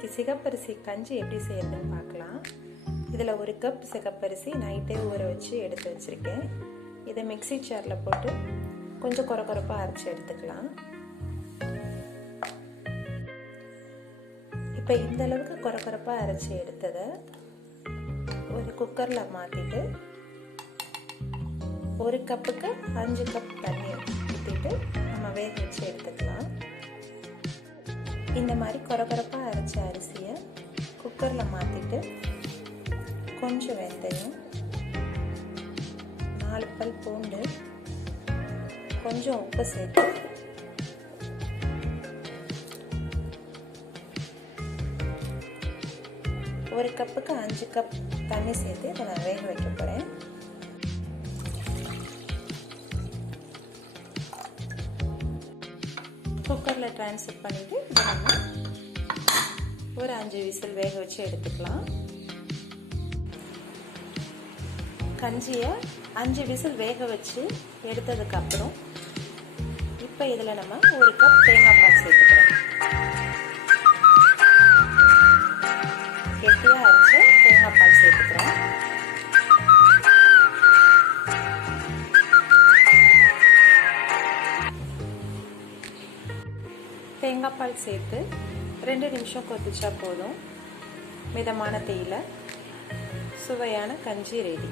இன்றைக்கி சிகப்பரிசி கஞ்சி எப்படி செய்யறதுன்னு பார்க்கலாம். இதில் ஒரு கப் சிகப்பரிசி நைட்டே ஊற வச்சு எடுத்து வச்சுருக்கேன். இதை மிக்ஸி ஜாரில் போட்டு கொஞ்சம் குறை குறைப்பாக அரைச்சி எடுத்துக்கலாம். இப்போ இந்த அளவுக்கு குறை குறைப்பாக அரைச்சி எடுத்ததை ஒரு குக்கரில் மாற்றிட்டு ஒரு கப்புக்கு அஞ்சு கப் தண்ணி ஊற்றிட்டு நம்ம வேக வச்சு எடுத்துக்கலாம். இந்த மாதிரி கொரகொரப்பாக அரைச்ச அரிசியை குக்கரில் மாற்றிட்டு கொஞ்சம் வெந்தயம் நாலு பல் பூண்டு கொஞ்சம் உப்பு சேர்த்து ஒரு கப்புக்கு அஞ்சு கப் தண்ணி சேர்த்து இதை நான் வேக வைக்க போகிறேன் குக்கரில் ட்ரான்ஸ்ஃபர் பண்ணிவிட்டு இதை நம்ம ஒரு அஞ்சு விசில் வேக வச்சு எடுத்துக்கலாம். கஞ்சியை அஞ்சு விசில் வேக வச்சு எடுத்ததுக்கப்புறம் இப்போ இதில் நம்ம ஒரு கப் தேங்காய் தேங்காய் பால் சேர்த்து ரெண்டு நிமிஷம் கொதிச்சா போதும். மிதமான தேயில. சுவையான கஞ்சி ரெடி